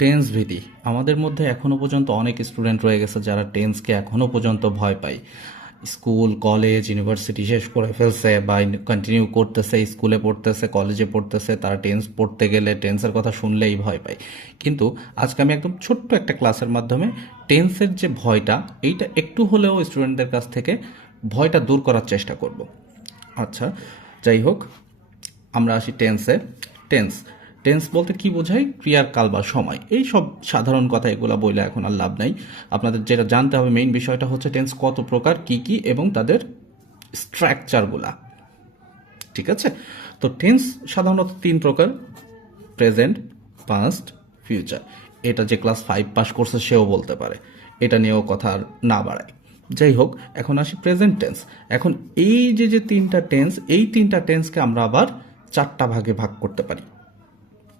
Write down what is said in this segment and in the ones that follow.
Tense ভীতি আমাদের মধ্যে এখনো পর্যন্ত অনেক স্টুডেন্ট রয়ে গেছে যারা টেন্সকে এখনো পর্যন্ত ভয় পায়। স্কুল কলেজ ইউনিভার্সিটি শেষ করে ফেলছে বা কন্টিনিউ করতেছে, স্কুলে পড়তেছে কলেজে পড়তেছে, তারা টেন্স পড়তে গেলে টেন্সের কথা শুনলেই ভয় পায়। কিন্তু আজকে আমি একদম ছোট্ট একটা ক্লাসের মাধ্যমে টেন্সের যে ভয়টা, এইটা একটু হলেও স্টুডেন্টদের কাছ থেকে ভয়টা দূর করার চেষ্টা করব। আচ্ছা, যাই হোক, আমরা আসি টেন্সে। টেন্স টেন্স বলতে কি বোঝায়? ক্রিয়ার কাল বা সময়। এই সব সাধারণ কথা, এগুলো বলে এখন আর লাভ নাই। আপনাদের যেটা জানতে হবে মেইন বিষয়টা হচ্ছে টেন্স কত প্রকার, কি কি, এবং তাদের স্ট্রাকচারগুলা। ঠিক আছে? তো টেন্স সাধারণত 3 প্রকার: প্রেজেন্ট, পাস্ট, ফিউচার। এটা যে ক্লাস 5 পাস করছে সেও বলতে পারে, এটা নিয়েও কথা আর না বাড়ায়। যাই হোক, এখন আসি প্রেজেন্ট টেন্স। এখন এই যে যে 3টা টেন্স, এই 3টা টেন্সকে আমরা আবার 4টা ভাগে ভাগ করতে পারি।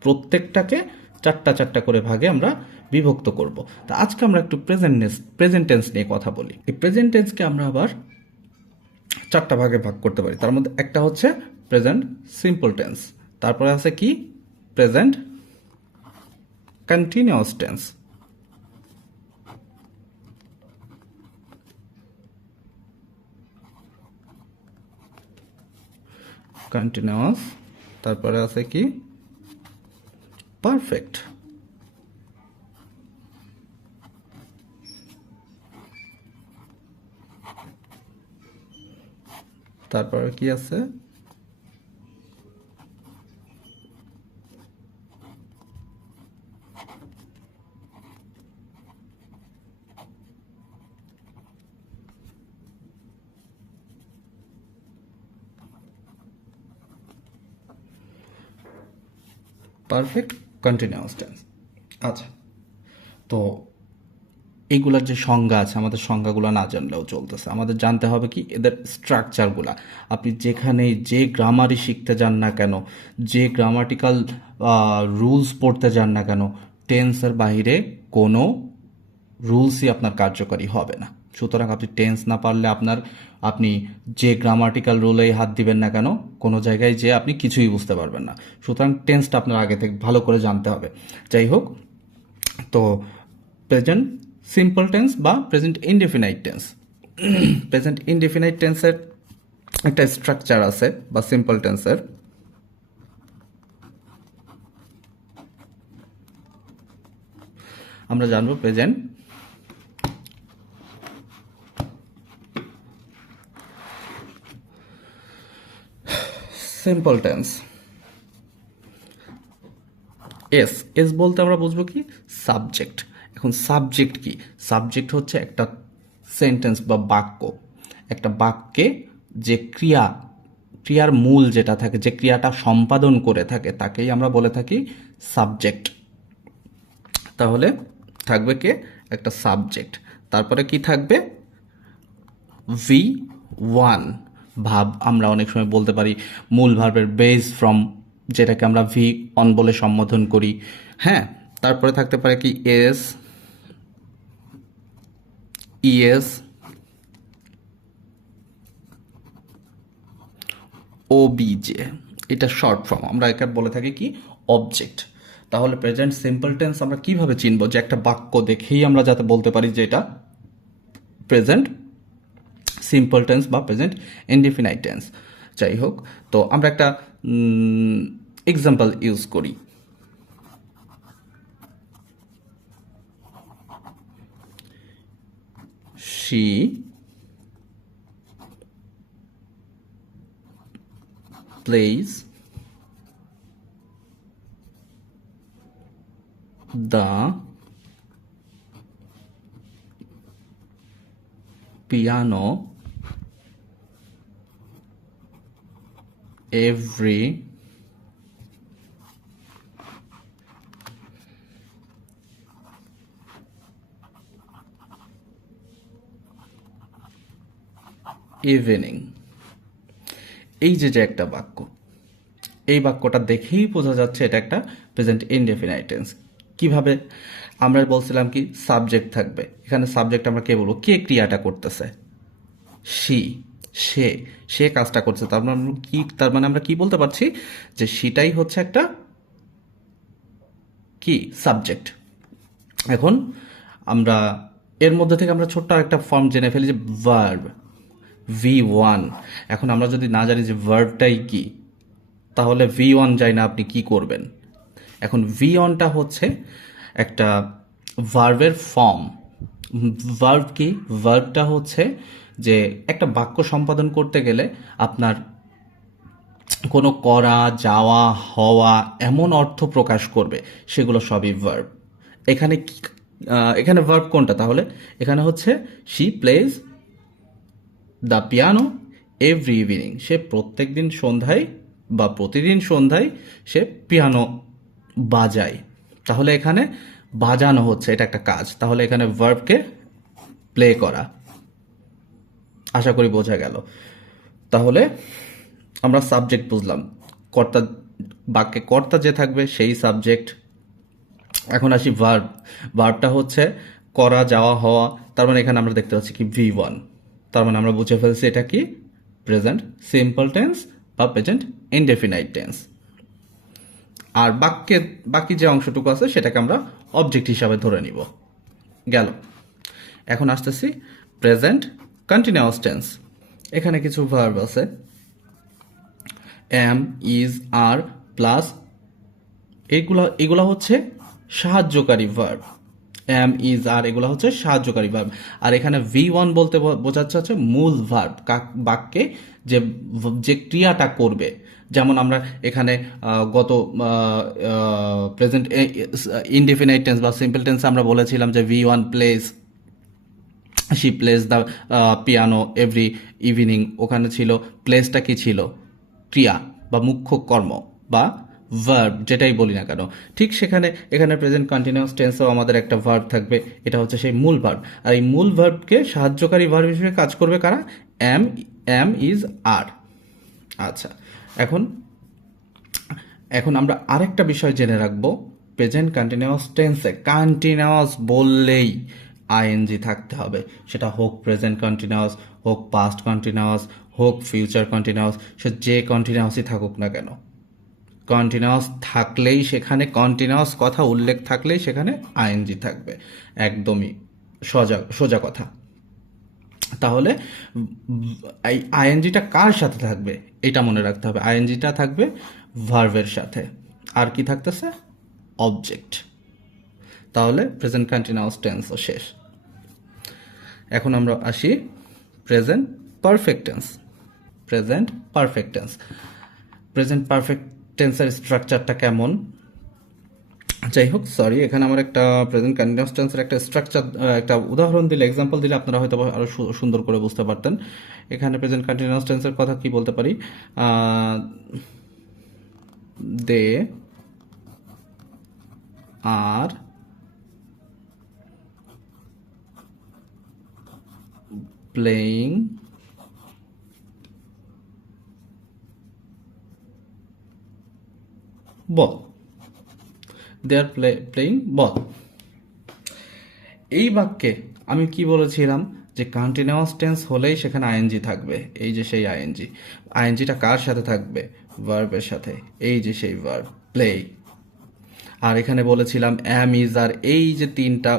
প্রত্যেকটাকে 4টা করে ভাগে আমরা বিভক্ত করব। তা আজকে আমরা একটু প্রেজেন্ট টেন্স নিয়ে কথা বলি। এই প্রেজেন্ট টেন্সকে আমরা আবার 4টা ভাগে ভাগ করতে পারি। তার মধ্যে একটা হচ্ছে প্রেজেন্ট সিম্পল টেন্স, তারপরে আছে কি প্রেজেন্ট কন্টিনিউয়াস টেন্স, কন্টিনিউয়াস, তারপরে আছে কি পারফেক্ট, তারপরে কি আছে পারফেক্ট কন্টিনিউয়াস টেন্স। আচ্ছা, তো এইগুলার যে সংজ্ঞা আছে, আমাদের সংজ্ঞাগুলো না জানলেও চলতেছে, আমাদের জানতে হবে কি এদের স্ট্রাকচারগুলা। আপনি যেখানে যে গ্রামারই শিখতে যান না কেন, যে গ্রামাটিক্যাল রুলস পড়তে যান না কেন, টেন্সের বাইরে কোনো রুলসই আপনার কার্যকরী হবে না। সুতরাং আপনি টেন্স না পারলে আপনি যে গ্রামাটিক্যাল রুলেই হাত দিবেন না কেন, কোনো জায়গায় যে আপনি কিছুই বুঝতে পারবেন না। সুতরাং টেন্সটা আপনার আগে থেকে ভালো করে জানতে হবে। যাই হোক, তো প্রেজেন্ট সিম্পল টেন্স বা present indefinite tense. Present indefinite টেন্সের একটা স্ট্রাকচার আছে, বা সিম্পল টেন্সের। আমরা জানবো প্রেজেন্ট সিম্পল টেন্স। এস বলতে আমরা বুঝবো কি সাবজেক্ট। এখন সাবজেক্ট কি? সাবজেক্ট হচ্ছে একটা সেন্টেন্স বা বাক্য, একটা বাক্যে যে ক্রিয়ার মূল যেটা থাকে, যে ক্রিয়াটা সম্পাদন করে থাকে, তাকেই আমরা বলে থাকি সাবজেক্ট। তাহলে থাকবে কে? একটা সাবজেক্ট। তারপরে কি থাকবে? V1 ভাব। আমরা অনেক সময় বলতে পারি মূল ভার্বের বেস ফ্রম, যেটাকে আমরা V1 বলে সম্বোধন করি। হ্যাঁ, তারপরে থাকতে পারে কি এস, ইএস, ওবিজে। এটা শর্ট ফর্ম, আমরা একে বলে থাকি কি অবজেক্ট। তাহলে প্রেজেন্ট সিম্পল টেন্স আমরা কিভাবে চিনবো? যে একটা বাক্য দেখেই আমরা যাতে বলতে পারি যে এটা প্রেজেন্ট সিম্পল টেন্স বা প্রেজেন্ট ইনডিফিনাইট টেন্স। যাই হোক, তো আমরা একটা এক্সাম্পল ইউজ করি। She plays the piano every evening. এই যে যে একটা বাক্য, এই বাক্যটা দেখেই বোঝা যাচ্ছে এটা একটা প্রেজেন্ট ইনডেফিনাইট টেন্স। কিভাবে? আমরা বলছিলাম কি সাবজেক্ট থাকবে, এখানে সাবজেক্ট আমরা কে বলবো? কে ক্রিয়াটা করতেছে? সি, সে সে কাজটা করছে। তার মানে আমরা কি বলতে পারছি? যে সেটাই হচ্ছে একটা কি সাবজেক্ট। এখন আমরা এর মধ্যে থেকে আমরা ছোট্ট একটা ফর্ম জেনে ফেলি যে ভার্ব V1। এখন আমরা যদি না জানি যে ভার্বটাই কি, তাহলে V1 যাই না আপনি কি করবেন? এখন V1টা হচ্ছে একটা ভার্বের ফর্ম। ভার্ব কি? ভার্বটা হচ্ছে যে একটা বাক্য সম্পাদন করতে গেলে আপনার কোনো করা, যাওয়া, হওয়া এমন অর্থ প্রকাশ করবে, সেগুলো সবই ভার্ব। এখানে কি এখানে ভার্ব কোনটা তাহলে? এখানে হচ্ছে she plays the piano every evening. সে প্রত্যেক দিন সন্ধ্যায় বা প্রতিদিন সন্ধ্যায় সে পিয়ানো বাজায়। তাহলে এখানে বাজানো হচ্ছে, এটা একটা কাজ। তাহলে এখানে ভার্বকে প্লে করা, আশা করি বোঝা গেল। তাহলে আমরা সাবজেক্ট বুঝলাম, কর্তা, বাক্যে কর্তা যে থাকবে সেই সাবজেক্ট। এখন আসি ভার্ব। ভার্বটা হচ্ছে করা, যাওয়া, হওয়া। তার মানে এখানে আমরা দেখতে পাচ্ছি কি V1। তার মানে আমরা বুঝে ফেলছি এটা কি প্রেজেন্ট সিম্পল টেন্স বা প্রেজেন্ট ইনডেফিনাইট টেন্স। আর বাকি যে অংশটুকু আছে সেটাকে আমরা অবজেক্ট হিসাবে ধরে নিব। গেল। এখন আসতেছি প্রেজেন্ট কন্টিনিউয়াস টেন্স। এখানে কিছু ভার্ব আছে, এম, ইজ, আর প্লাস এগুলা হচ্ছে সাহায্যকারী ভার্ব। এম, ইজ, আর এগুলা হচ্ছে সাহায্যকারী ভার্ব। আর এখানে V1 বলতে বোঝাচ্ছে হচ্ছে মূল ভার্ব, বাক্যে যে যে ক্রিয়াটা করবে। যেমন আমরা এখানে গত প্রেজেন্ট ইনডিফিনাইট টেন্স বা সিম্পল টেন্স আমরা বলেছিলাম যে V1 place, she place the piano every evening. ওখানে ছিল প্লেসটা কি ছিল? ক্রিয়া বা মুখ্য কর্ম বা ভার্ব, যেটাই বলি না কেন। ঠিক সেখানে এখানে প্রেজেন্ট কন্টিনিউয়াস টেন্সেও আমাদের একটা ভার্ব থাকবে, এটা হচ্ছে সেই মূল ভার্ব। আর এই মূল ভার্বকে সাহায্যকারী ভার্ব হিসেবে কাজ করবে কারা? এম, ইজ, আর। আচ্ছা, এখন এখন আমরা আরেকটা বিষয় জেনে রাখবো। প্রেজেন্ট কন্টিনিউয়াস টেন্সে কন্টিনিউয়াস বললেই আইএনজি থাকতে হবে। সেটা হোক প্রেজেন্ট কন্টিনিউয়াস, হোক পাস্ট কন্টিনিউয়াস, হোক ফিউচার কন্টিনিউয়াস, সে যে কন্টিনিউয়াসই থাকুক না কেন, কন্টিনিউয়াস থাকলেই সেখানে, কন্টিনিউয়াস কথা উল্লেখ থাকলেই সেখানে আইএনজি থাকবে। একদমই সোজা কথা। তাহলে এই আইএনজিটা কার সাথে থাকবে এটা মনে রাখতে হবে। আইএনজিটা থাকবে ভার্বের সাথে। আর কি থাকতেছে? অবজেক্ট। তাহলে প্রেজেন্ট কন্টিনিউয়াস টেন্সও শেষ। এখন আমরা আসি present perfect tense. Present perfect tense. Present perfect টেন্সের স্ট্রাকচারটা কেমন? যাই হোক, সরি, এখানে আমার একটা প্রেজেন্ট কন্টিনিউয়াস টেন্সের একটা স্ট্রাকচার, একটা উদাহরণ দিলে, এক্সাম্পল দিলে আপনারা হয়তো আরো সুন্দর করে বুঝতে পারতেন। এখানে প্রেজেন্ট কন্টিনিউয়াস টেন্সের কথা কি বলতে পারি? They are playing ball. They are playing ball. এই বাক্যে আমি কি বলেছিলাম? যে কন্টিনিউয়াস টেন্স হলেই সেখানে আইএনজি থাকবে। এই যে সেই আইএনজি। আইএনজিটা কার সাথে থাকবে? ভার্বের সাথে। এই যে সেই ভার্ব প্লে। আর এখানে বলেছিলাম অ্যাম, ইজ, আর এই যে তিনটা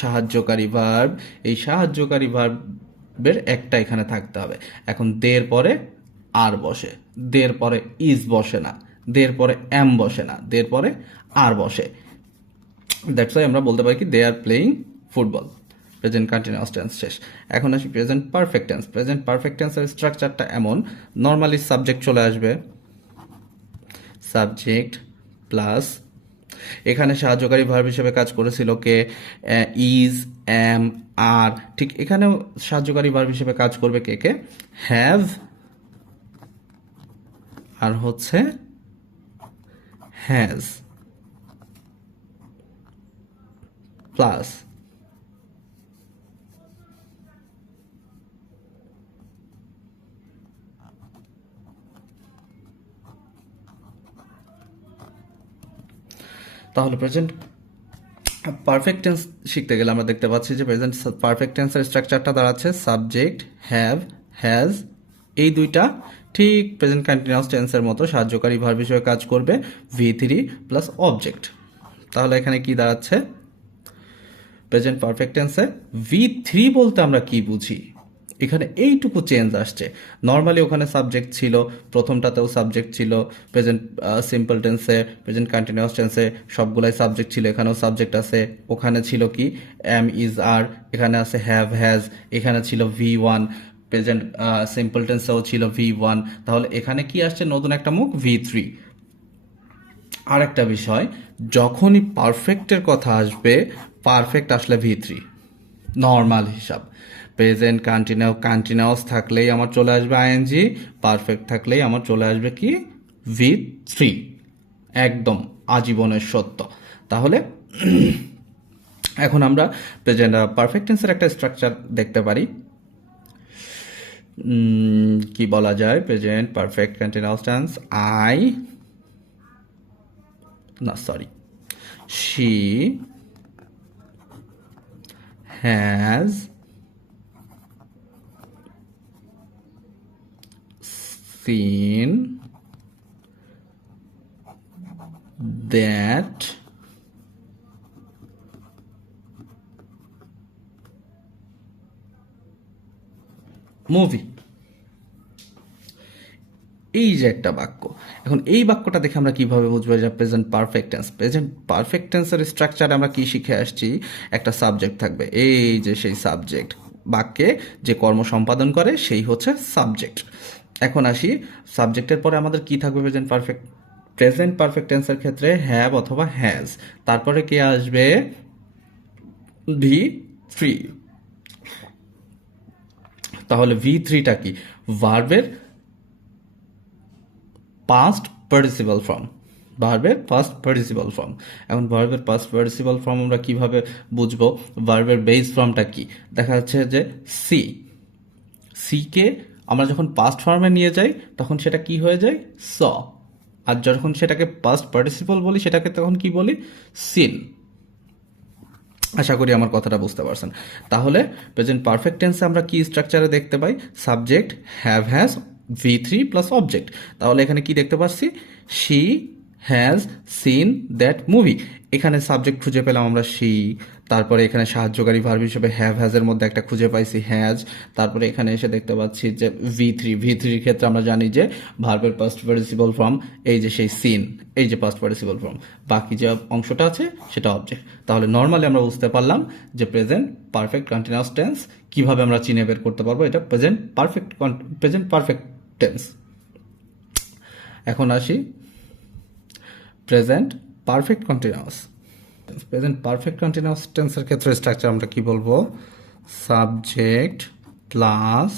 সাহায্যকারী ভার্ব, এই সাহায্যকারী ভার্বের একটা এখানে থাকতে হবে। এখন দের পরে আর বসে, দের পরে ইজ বসে না, দের পরে অ্যাম বসে না, দের পরে আর বসে। দ্যাটস ওয়াই আমরা বলতে পারি কি they are playing football. Present continuous tense শেষ। এখন আসি present perfect tense. Present perfect টেন্সের স্ট্রাকচারটা এমন, নর্মালি সাবজেক্ট চলে আসবে, সাবজেক্ট প্লাস এখানে সাহায্যকারী ভার্ব হিসেবে কাজ করেছিল কে? ইজ, অ্যাম, আর। ঠিক এখানেও সাহায্যকারী ভার্ব হিসেবে কাজ করবে কে কে? হ্যাভ আর হচ্ছে হ্যাজ প্লাস তাহলে প্রেজেন্ট পারফেক্ট টেন্স শিখতে গেলে আমরা দেখতে পাচ্ছি যে প্রেজেন্ট পারফেক্ট টেন্সের স্ট্রাকচারটা দাঁড়াচ্ছে সাবজেক্ট, হ্যাভ, হ্যাজ। এই দুইটা ঠিক প্রেজেন্ট কন্টিনিউয়াস টেন্সের মতো সাহায্যকারী ভার্ব হিসেবে কাজ করবে, V3 প্লাস অবজেক্ট। তাহলে এখানে কি দাঁড়াচ্ছে? প্রেজেন্ট পারফেক্ট টেন্সে V3 বলতে আমরা কি বুঝি, এখানে এইটুকু চেঞ্জ আসছে। নর্মালি ওখানে সাবজেক্ট ছিল, প্রথমটাতেও সাবজেক্ট ছিল, প্রেজেন্ট সিম্পল টেন্সে, প্রেজেন্ট কন্টিনিউয়াস টেন্সে সবগুলাই সাবজেক্ট ছিল, এখানেও সাবজেক্ট আছে। ওখানে ছিল কি এম ইজ আর, এখানে আছে হ্যাভ হ্যাজ, এখানে ছিল V1, প্রেজেন্ট সিম্পল টেন্সেও ছিল V1। তাহলে এখানে কি আসছে নতুন একটা মুখ V3। আর একটা বিষয়, যখনই পারফেক্টের কথা আসবে, পারফেক্ট আসলে V3 নর্মাল হিসাব। প্রেজেন্ট কন্টিনিউয়াস থাকলেই আমার চলে আসবে আইএনজি, পারফেক্ট থাকলেই আমার চলে আসবে কি V3, একদম আজীবনের সত্য। তাহলে এখন আমরা প্রেজেন্ট পারফেক্ট টেন্সের একটা স্ট্রাকচার দেখতে পারি। কি বলা যায়, present perfect continuous tense, she has seen that movie। এই যে একটা বাক্য, এখন এই বাক্যটা দেখে আমরা কিভাবে বুঝবো যে present perfect tense. Present perfect টেন্সের স্ট্রাকচারে আমরা কি শিখে আসছি, একটা সাবজেক্ট থাকবে, এই যে সেই সাবজেক্ট, বাক্যে যে কর্ম সম্পাদন করে সেই হচ্ছে সাবজেক্ট। এখন আসি, সাবজেক্টের পরে আমাদের কি থাকবে প্রেজেন্ট পারফেক্ট টেন্সের ক্ষেত্রে হ্যাভ অথবা হ্যাজ, তারপরে কি আসবে V3। তাহলে V3টা কি, ভার্বের পাস্ট পার্টিসিপাল ফর্ম, ভার্বের পাস্ট পার্টিসিপাল ফর্ম। এখন ভার্বের পাস্ট পার্টিসিপাল ফর্ম আমরা কিভাবে বুঝবো, ভার্বের বেস ফর্মটা কি, দেখা যাচ্ছে যে সিকে আমরা যখন পাস্ট ফর্মে নিয়ে যাই তখন সেটা কি হয়ে যায় স, আর যখন সেটাকে পাস্ট পার্টিসিপাল বলি সেটাকে তখন কি বলি সিন। আশা করি আমার কথাটা বুঝতে পারছেন। তাহলে প্রেজেন্ট পারফেক্ট টেন্সে আমরা কি স্ট্রাকচারে দেখতে পাই, subject have has V3 plus object. তাহলে এখানে কি দেখতে পাচ্ছি, she has seen that movie. এখানে সাবজেক্ট খুঁজে পেলাম আমরা শি, তারপরে এখানে সাহায্যকারী ভার্ব হিসেবে হ্যাভ হ্যাজের মধ্যে একটা খুঁজে পাইছি হ্যাজ, তারপরে এখানে এসে দেখতে পাচ্ছি যে V3 ক্ষেত্রে আমরা জানি যে ভার্বের পাস্ট পার্টিসিপল ফর্ম এই যে সেই সিন, এই যে পাস্ট পার্টিসিপল ফর্ম, বাকি যে অংশটা আছে সেটা অবজেক্ট। তাহলে নর্মালি আমরা বুঝতে পারলাম যে প্রেজেন্ট পারফেক্ট কন্টিনিউয়াস টেন্স কিভাবে আমরা চিনে বের করতে পারবো, এটা প্রেজেন্ট পারফেক্ট টেন্স। এখন আসি present perfect continuous. Present perfect continuous টেন্সের ক্ষেত্রে স্ট্রাকচার আমরা কি বলবো, সাবজেক্ট প্লাস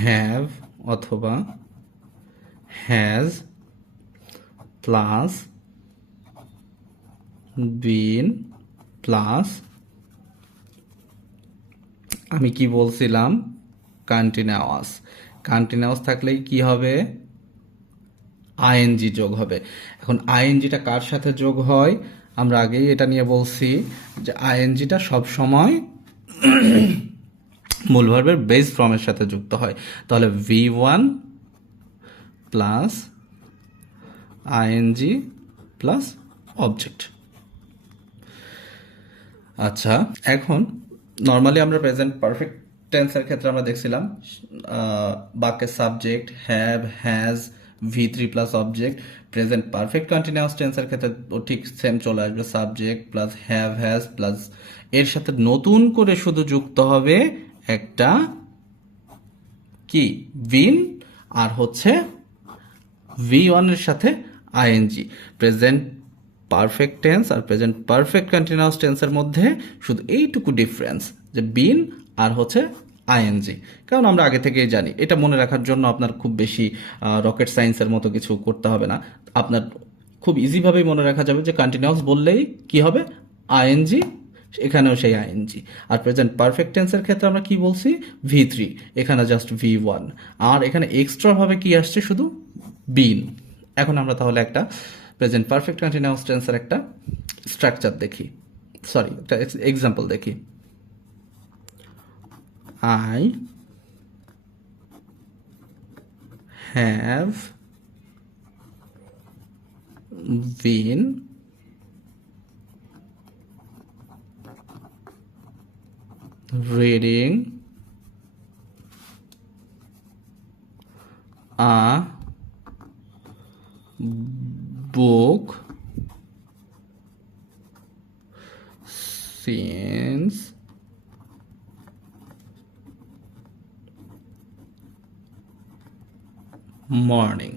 হ্যাভ অথবা হ্যাজ প্লাস বিন প্লাস, আমি কি বলছিলাম, কন্টিনিউয়াস থাকলেই কি হবে আইএনজি যোগ হবে। এখন আইএনজিটা কার সাথে যোগ হয়, আমরা আগেই এটা নিয়ে বলছি যে আইএনজিটা সব সময় মূল ভার্বের বেস ফর্মের সাথে যুক্ত হয়। তাহলে V1 plus ING plus object. আচ্ছা, এখন নর্মালি আমরা প্রেজেন্ট পারফেক্ট টেন্সের ক্ষেত্রে আমরা দেখছিলাম বাক্যের subject have has V3 plus object. Present perfect continuous টেন্সের ক্ষেত্রে ঠিক সেম চলে আসবে, subject plus have has plus এর সাথে নতুন করে শুধু যুক্ত হবে একটা কি বিন, আর হচ্ছে V1 এর সাথে আইএনজি। প্রেজেন্ট পারফেক্ট টেন্স আর প্রেজেন্ট পারফেক্ট কন্টিনিউয়াস টেন্সের মধ্যে শুধু এইটুকু ডিফারেন্স যে বিন আর হচ্ছে আইএনজি। কারণ আমরা আগে থেকেই জানি, এটা মনে রাখার জন্য আপনার খুব বেশি রকেট সায়েন্সের মতো কিছু করতে হবে না, আপনার খুব ইজিভাবেই মনে রাখা যাবে যে কন্টিনিউয়াস বললেই কি হবে আইএনজি, এখানেও সেই আইএনজি। আর প্রেজেন্ট পারফেক্ট টেন্সের ক্ষেত্রে আমরা কি বলছি V3, এখানে জাস্ট V1, আর এখানে এক্সট্রা ভাবে কি আসছে শুধু বিন। এখন আমরা তাহলে একটা প্রেজেন্ট পারফেক্ট কন্টিনিউয়াস টেন্সের একটা স্ট্রাকচার দেখি, সরি একটা এক্সাম্পল দেখি। I have been reading a book since morning.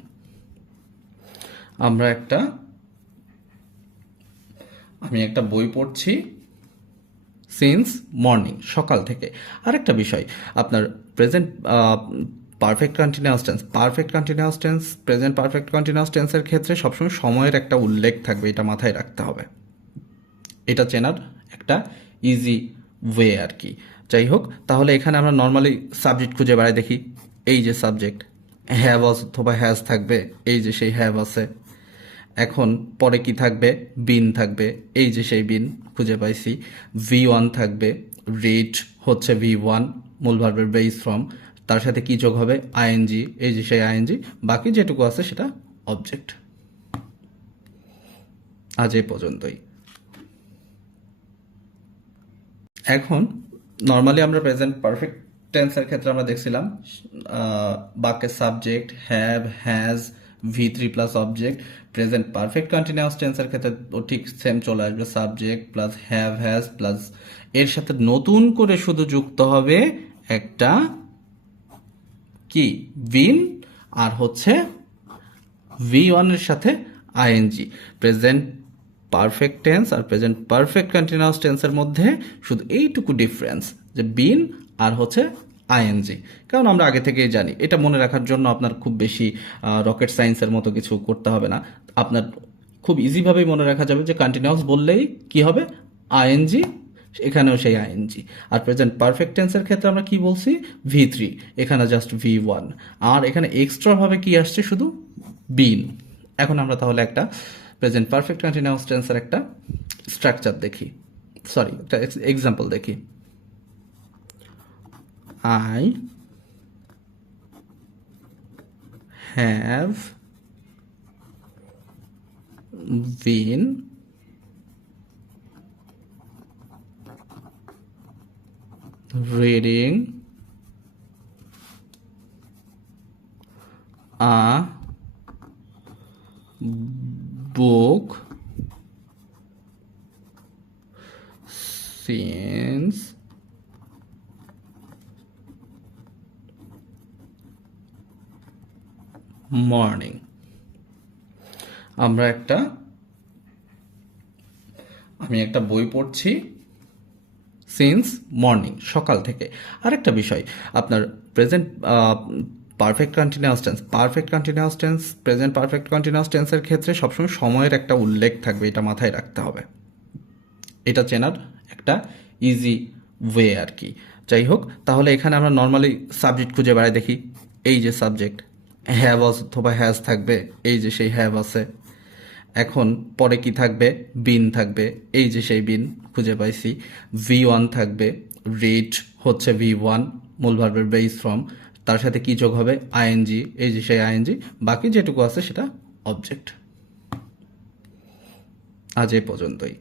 আমি একটা বই পড়ছি সিন্স মর্নিং, সকাল থেকে। আরেকটা বিষয়, আপনার present perfect continuous tense present perfect continuous টেন্সের ক্ষেত্রে সবসময় সময়ের একটা উল্লেখ থাকবে, এটা মাথায় রাখতে হবে। এটা চেনার একটা ইজি ওয়ে আর কি। যাই হোক, তাহলে এখানে আমরা নর্মালি সাবজেক্ট খুঁজে বেড়াই, দেখি এই যে সাবজেক্ট হ্যাভ অথবা হ্যাজ থাকবে, এই যে সেই হ্যাভ আছে। এখন পরে কি থাকবে? বিন থাকবে, এই যে সেই বিন খুঁজে পাইছি। V1 থাকবে, রিড হচ্ছে V1 মূল ভার্বের বেস ফর্ম, তার সাথে কি যোগ হবে? আইএনজি, এই যে সেই আইএনজি। বাকি যেটুকু আছে সেটা অবজেক্ট। আজ এই পর্যন্তই। এখন নর্মালি আমরা প্রেজেন্ট পারফেক্ট টেন্সের ক্ষেত্রে আমরা দেখছিলাম বাক্যের subject have, has, V3 plus object. Present perfect continuous টেন্সের ক্ষেত্রে ঠিক সেম চলে আসবে, subject plus have, has plus এর সাথে নতুন করে শুধু যুক্ত হবে একটা কি বিন, আর হচ্ছে V1 এর সাথে আইএনজি। প্রেজেন্ট পারফেক্ট টেন্স আর প্রেজেন্ট পারফেক্ট কন্টিনিউয়াস টেন্সের মধ্যে শুধু এইটুকু ডিফারেন্স যে বিন আর হচ্ছে আইএনজি। কারণ আমরা আগে থেকেই জানি, এটা মনে রাখার জন্য আপনার খুব বেশি রকেট সায়েন্সের মতো কিছু করতে হবে না। আপনার খুব ইজিভাবেই মনে রাখা যাবে যে কন্টিনিউয়াস বললেই কি হবে? আইএনজি, এখানেও সেই আইএনজি। আর প্রেজেন্ট পারফেক্ট টেন্সের ক্ষেত্রে আমরা কি বলছি? V3, এখানে জাস্ট V1, আর এখানে এক্সট্রা ভাবে কি আসছে? শুধু বিন। এখন আমরা তাহলে একটা প্রেজেন্ট পারফেক্ট কন্টিনিউয়াস টেন্সের একটা স্ট্রাকচার দেখি, সরি একটা এক্সাম্পল দেখি। I have been reading a book since morning। আমি একটা বই পড়ছি সিন্স মর্নিং, সকাল থেকে। আরেকটা বিষয়, আপনার present perfect continuous tense present perfect continuous টেন্সের ক্ষেত্রে সবসময় সময়ের একটা উল্লেখ থাকবে, এটা মাথায় রাখতে হবে। এটা চেনার একটা ইজি ওয়ে আর কি। যাই হোক, তাহলে এখানে আমরা নর্মালি সাবজেক্ট খুঁজে বেড়াই, দেখি এই যে সাবজেক্ট হ্যাভ অথবা হ্যাজ থাকবে, এই যে সেই হ্যাভ আছে। এখন পরে কি থাকবে? বিন থাকবে, এই যে সেই বিন খুঁজে পাইছি। V1 থাকবে, রিড হচ্ছে V1 মূল ভার্বের বেস ফর্ম, তার সাথে কি যোগ হবে? আইএনজি, এই যে সেই আইএনজি। বাকি যেটুকু আছে সেটা অবজেক্ট। আজ এই পর্যন্তই।